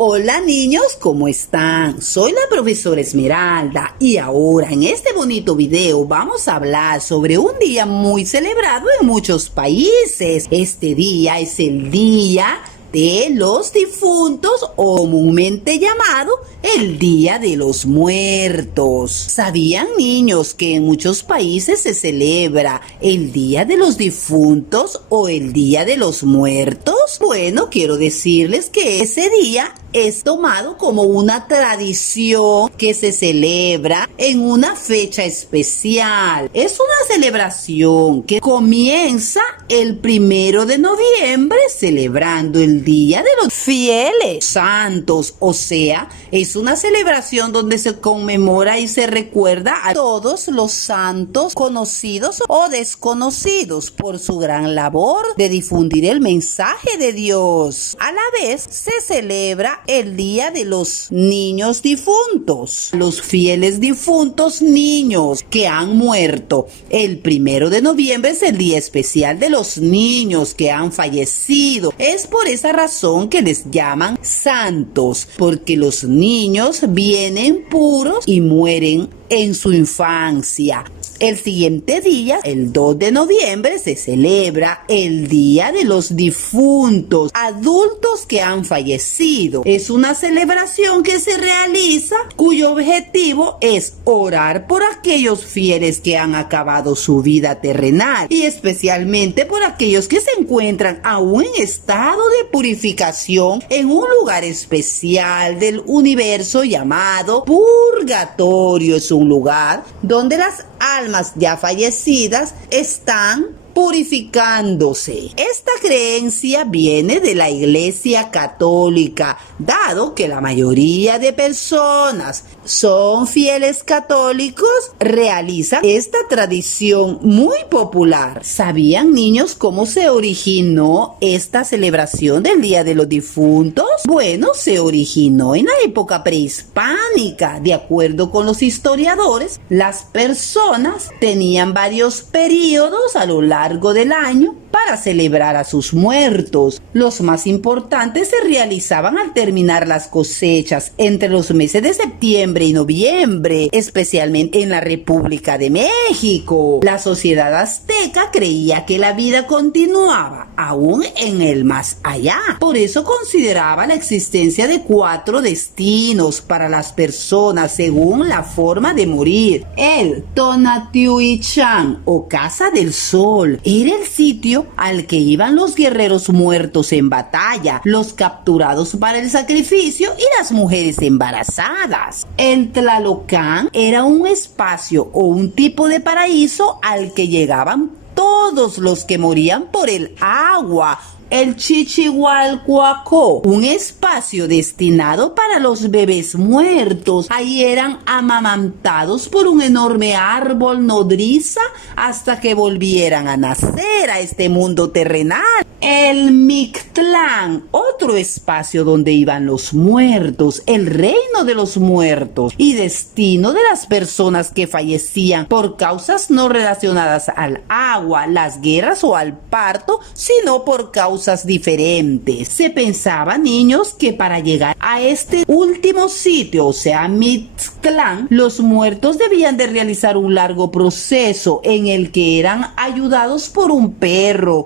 Hola niños, ¿cómo están? Soy la profesora Esmeralda y ahora en este bonito video vamos a hablar sobre un día muy celebrado en muchos países. Este día es el Día de los Difuntos, o comúnmente llamado el Día de los Muertos. ¿Sabían, niños, que en muchos países se celebra el Día de los Difuntos o el Día de los Muertos? Bueno, quiero decirles que ese día es tomado como una tradición que se celebra en una fecha especial. Es una celebración que comienza el 1 de noviembre celebrando el Día de los Fieles Santos, o sea, es una celebración donde se conmemora y se recuerda a todos los santos conocidos o desconocidos por su gran labor de difundir el mensaje de Dios. A la vez se celebra el Día de los Niños Difuntos, los fieles difuntos niños que han muerto. El 1 de noviembre es el día especial de los niños que han fallecido. Es por esa razón que les llaman santos, porque los niños vienen puros y mueren en su infancia. El siguiente día, el 2 de noviembre, se celebra el Día de los Difuntos, adultos que han fallecido. Es una celebración que se realiza cuyo objetivo es orar por aquellos fieles que han acabado su vida terrenal y especialmente por aquellos que se encuentran aún en estado de purificación en un lugar especial del universo llamado purgatorio. Es un lugar donde las almas ya fallecidas están purificándose. Esta creencia viene de la Iglesia Católica, dado que la mayoría de personas son fieles católicos, realizan esta tradición muy popular. ¿Sabían, niños, cómo se originó esta celebración del Día de los Difuntos? Bueno, se originó en la época prehispánica. De acuerdo con los historiadores, las personas tenían varios periodos a lo largo del año para celebrar a sus muertos. Los más importantes se realizaban al terminar las cosechas entre los meses de septiembre y noviembre, especialmente en la República de México. La sociedad azteca creía que la vida continuaba aún en el más allá. Por eso consideraba la existencia de 4 destinos para las personas según la forma de morir. El Tonatiuhichan, o Casa del Sol, era el sitio al que iban los guerreros muertos en batalla, los capturados para el sacrificio y las mujeres embarazadas. El Tlalocán era un espacio o un tipo de paraíso al que llegaban todos los que morían por el agua. El Chichihualcoacó, un espacio destinado para los bebés muertos. Ahí eran amamantados por un enorme árbol nodriza hasta que volvieran a nacer a este mundo terrenal. El Mictlán, otro espacio donde iban los muertos, el reino de los muertos y destino de las personas que fallecían por causas no relacionadas al agua, las guerras o al parto, sino por causas diferentes. Se pensaba, niños, que para llegar a este último sitio, o sea, Mictlán, los muertos debían de realizar un largo proceso en el que eran ayudados por un perro.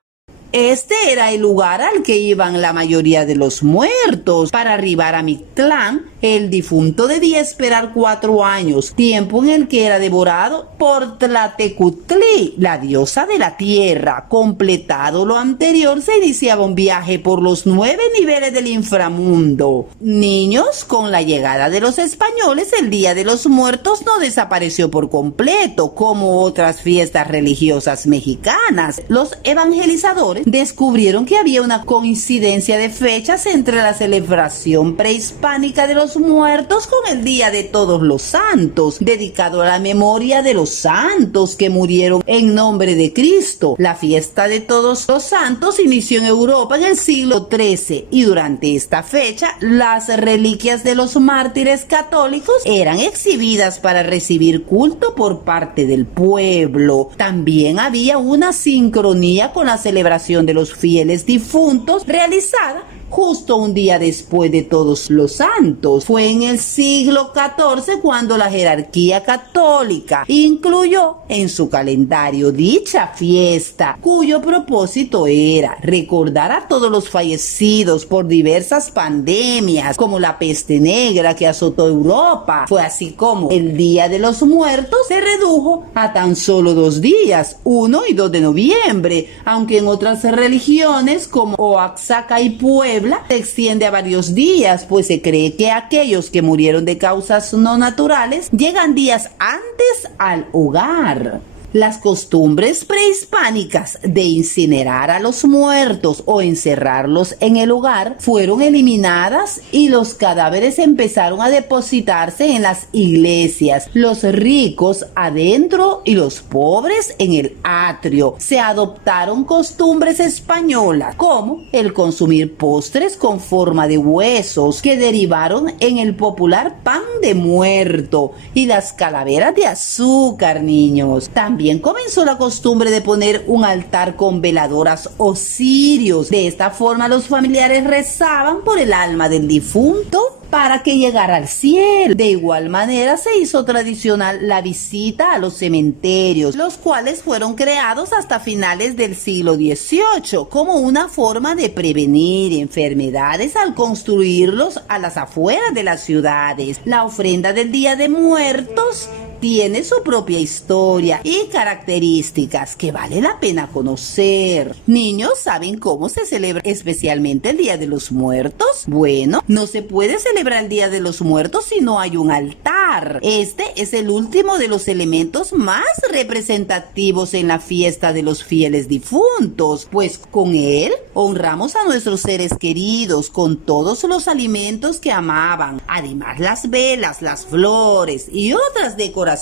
Este era el lugar al que iban la mayoría de los muertos. Para arribar a Mictlán, el difunto debía esperar 4 años, tiempo en el que era devorado por Tlatecutli, la diosa de la tierra. Completado lo anterior, se iniciaba un viaje por los 9 niveles del inframundo. Niños, con la llegada de los españoles, el Día de los Muertos no desapareció por completo, como otras fiestas religiosas mexicanas. Los evangelizadores descubrieron que había una coincidencia de fechas entre la celebración prehispánica de los muertos con el Día de Todos los Santos, dedicado a la memoria de los santos que murieron en nombre de Cristo. La fiesta de Todos los Santos inició en Europa en el siglo XIII y durante esta fecha las reliquias de los mártires católicos eran exhibidas para recibir culto por parte del pueblo. También había una sincronía con la celebración de los fieles difuntos realizada justo un día después de Todos los Santos. Fue en el siglo XIV cuando la jerarquía católica incluyó en su calendario dicha fiesta, cuyo propósito era recordar a todos los fallecidos por diversas pandemias, como la peste negra que azotó Europa. Fue así como el Día de los Muertos se redujo a tan solo 2 días, 1 y 2 de noviembre, aunque en otras religiones como Oaxaca y Puebla se extiende a varios días, pues se cree que aquellos que murieron de causas no naturales llegan días antes al hogar. Las costumbres prehispánicas de incinerar a los muertos o encerrarlos en el hogar fueron eliminadas y los cadáveres empezaron a depositarse en las iglesias, los ricos adentro y los pobres en el atrio. Se adoptaron costumbres españolas como el consumir postres con forma de huesos que derivaron en el popular pan de muerto y las calaveras de azúcar, niños. También comenzó la costumbre de poner un altar con veladoras o cirios. De esta forma los familiares rezaban por el alma del difunto para que llegara al cielo. De igual manera se hizo tradicional la visita a los cementerios, los cuales fueron creados hasta finales del siglo XVIII como una forma de prevenir enfermedades al construirlos a las afueras de las ciudades. La ofrenda del Día de Muertos tiene su propia historia y características que vale la pena conocer. Niños, ¿saben cómo se celebra especialmente el Día de los Muertos? Bueno, no se puede celebrar el Día de los Muertos si no hay un altar. Este es el último de los elementos más representativos en la fiesta de los fieles difuntos, pues con él honramos a nuestros seres queridos con todos los alimentos que amaban, además las velas, las flores y otras decoraciones.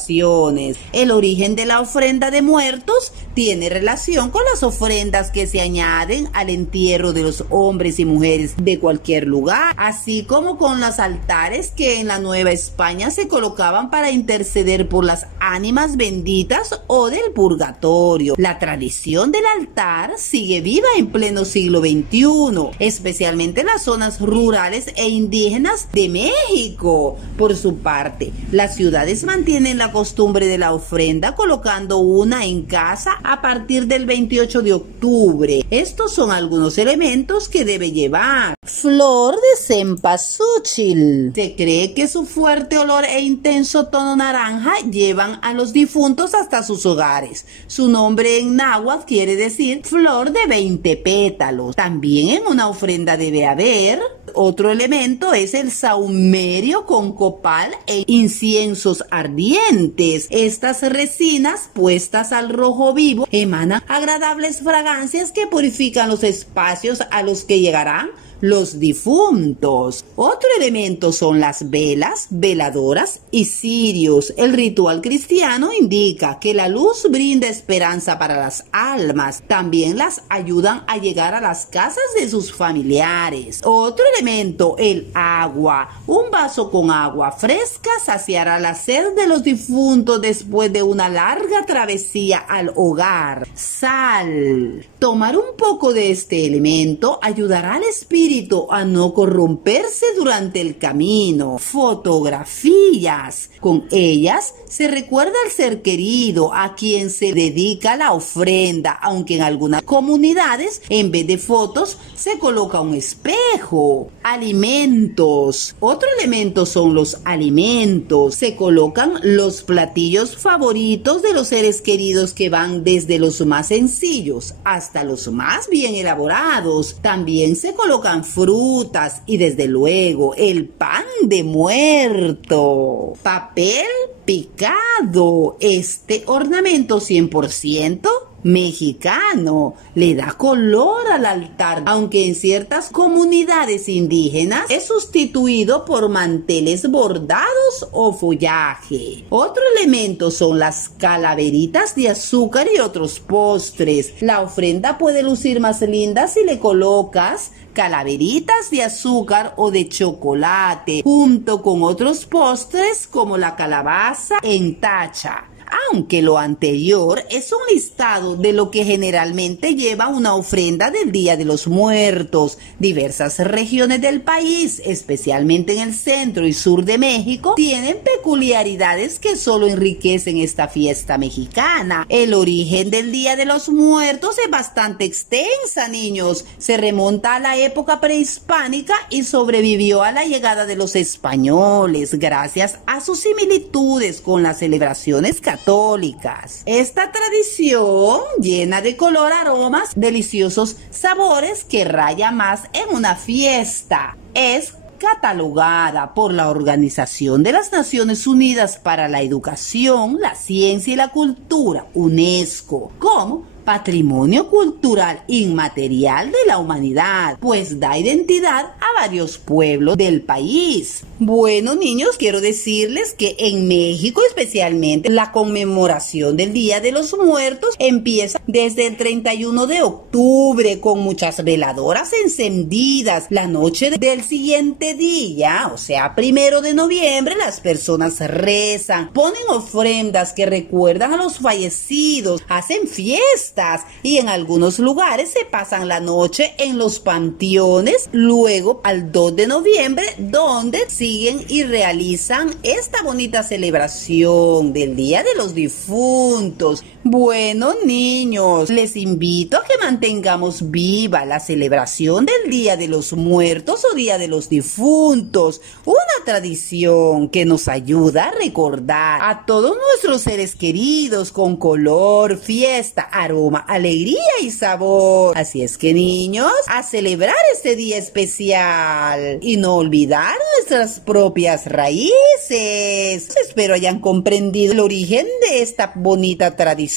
El origen de la ofrenda de muertos tiene relación con las ofrendas que se añaden al entierro de los hombres y mujeres de cualquier lugar, así como con los altares que en la Nueva España se colocaban para interceder por las ánimas benditas o del purgatorio. La tradición del altar sigue viva en pleno siglo XXI, especialmente en las zonas rurales e indígenas de México. Por su parte, las ciudades mantienen la costumbre de la ofrenda colocando una en casa a partir del 28 de octubre. Estos son algunos elementos que debe llevar. Flor de cempasúchil. Se cree que su fuerte olor e intenso tono naranja llevan a los difuntos hasta sus hogares. Su nombre en náhuatl quiere decir flor de 20 pétalos. También en una ofrenda debe haber otro elemento, es el saumerio con copal e inciensos ardientes. Estas resinas puestas al rojo vivo emanan agradables fragancias que purifican los espacios a los que llegarán los difuntos. Otro elemento son las velas, veladoras y cirios. El ritual cristiano indica que la luz brinda esperanza para las almas. También las ayudan a llegar a las casas de sus familiares. Otro elemento, el agua. Un vaso con agua fresca saciará la sed de los difuntos después de una larga travesía al hogar. Sal. Tomar un poco de este elemento ayudará al espíritu a no corromperse durante el camino. Fotografías. Con ellas se recuerda al ser querido a quien se dedica la ofrenda, aunque en algunas comunidades en vez de fotos se coloca un espejo. Alimentos. Otro elemento son los alimentos. Se colocan los platillos favoritos de los seres queridos que van desde los más sencillos hasta los más bien elaborados. También se colocan frutas y desde luego el pan de muerto. Papel picado. Este ornamento 100% mexicano le da color al altar, aunque en ciertas comunidades indígenas es sustituido por manteles bordados o follaje. Otro elemento son las calaveritas de azúcar y otros postres. La ofrenda puede lucir más linda si le colocas calaveritas de azúcar o de chocolate junto con otros postres como la calabaza en tacha. aunque lo anterior es un listado de lo que generalmente lleva una ofrenda del Día de los Muertos, diversas regiones del país, especialmente en el centro y sur de México, tienen peculiaridades que solo enriquecen esta fiesta mexicana. El origen del Día de los Muertos es bastante extensa, niños. Se remonta a la época prehispánica y sobrevivió a la llegada de los españoles gracias a sus similitudes con las celebraciones católicas. Esta tradición llena de color, aromas, deliciosos sabores que raya más en una fiesta. Es catalogada por la Organización de las Naciones Unidas para la Educación, la Ciencia y la Cultura, UNESCO, como Patrimonio Cultural Inmaterial de la Humanidad, pues da identidad a varios pueblos del país. Bueno, niños, quiero decirles que en México especialmente la conmemoración del Día de los Muertos empieza desde el 31 de octubre con muchas veladoras encendidas. La noche del siguiente día, o sea, 1 de noviembre, las personas rezan, ponen ofrendas que recuerdan a los fallecidos, hacen fiestas y en algunos lugares se pasan la noche en los panteones, luego al 2 de noviembre, donde siguen y realizan esta bonita celebración del Día de los Difuntos. Bueno, niños, les invito a que mantengamos viva la celebración del Día de los Muertos o Día de los Difuntos, una tradición que nos ayuda a recordar a todos nuestros seres queridos con color, fiesta, aroma, alegría y sabor. Así es que, niños, a celebrar este día especial y no olvidar nuestras propias raíces. Espero hayan comprendido el origen de esta bonita tradición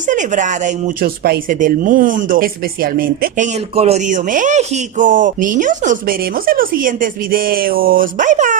celebrada en muchos países del mundo, especialmente en el colorido México. Niños, nos veremos en los siguientes videos. Bye bye.